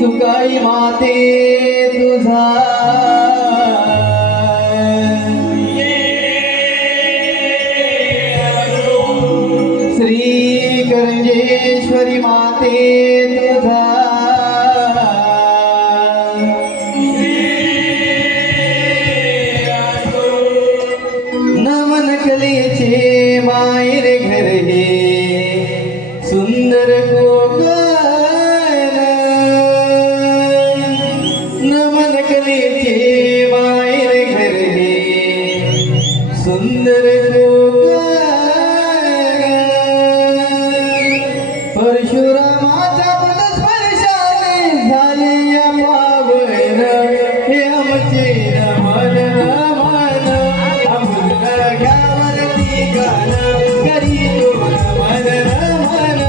सुकाई माते तुझा श्री करंजेश्वरी माते तुझा नमन कलेचे मायर घर हे सुंदर गोकुळ सुंदर परशुरामाच्या स्पर्शाने झाले या पावन हे आमचे नमन नमन अमृत घ्यावरती गाणं करी तो नमन नमन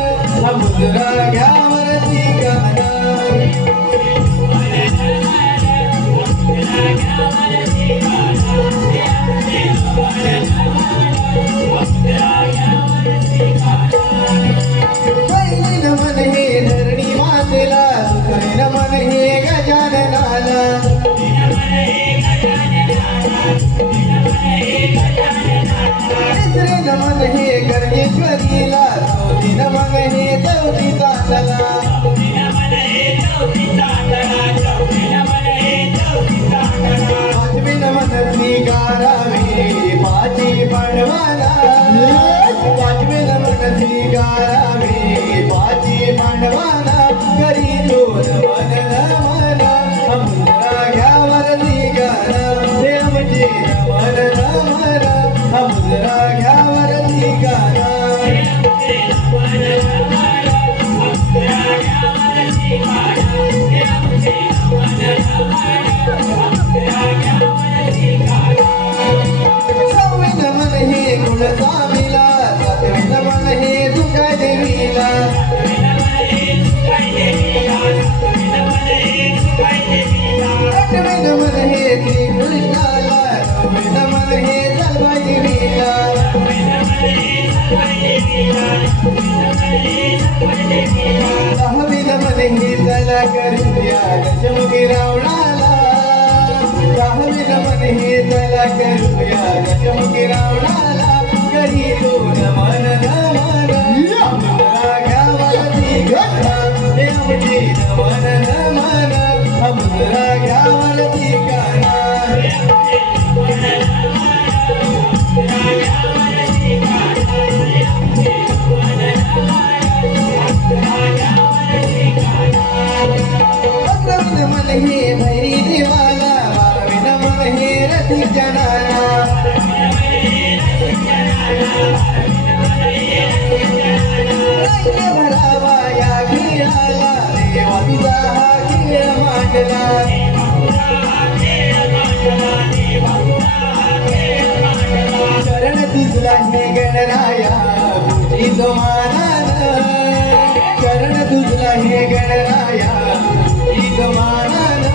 अमृत घ्यावरती गाणं नमन हे धरणी मातेला नमन हे गजाननाला तिसरे नमन हे गर्जेश्वरीला नमन हे चौथी चांदला पाचवे नमन श्री गारावे पाची पांडवाला पाचवे नमन श्री गारावे पाची पांडवाला करी तो नमन नमन अमृता घ्यावरती गाणं हे आमचे नमन नमन अमृता घ्यावरती गाणं सहावे नमन हे कुलस्वामीला सातवे नमन हे तुकाई देवीला आठवे नमन हे श्री कृष्णाला नववे नमन हे जलवाई देवीला दहावे नमन हे चला करूया दशमुखी रावणाला दहावे नमन हे चला करूया दशमुखी रावणाला करी तो नमन नमन अमृता घ्यावरती गाणं हे आमचे नमन नमन अमृता घ्यावरती गाणं नमन हे भैरी देवाला बारावे नमन हे रसिक जनाला भरावा या खेळाला देवा तुझा हा खेळ मांडला शरण तुझला हे गणराया पूजी तो मानानं शरण तुझला हे गणराया पूजी तो मानानं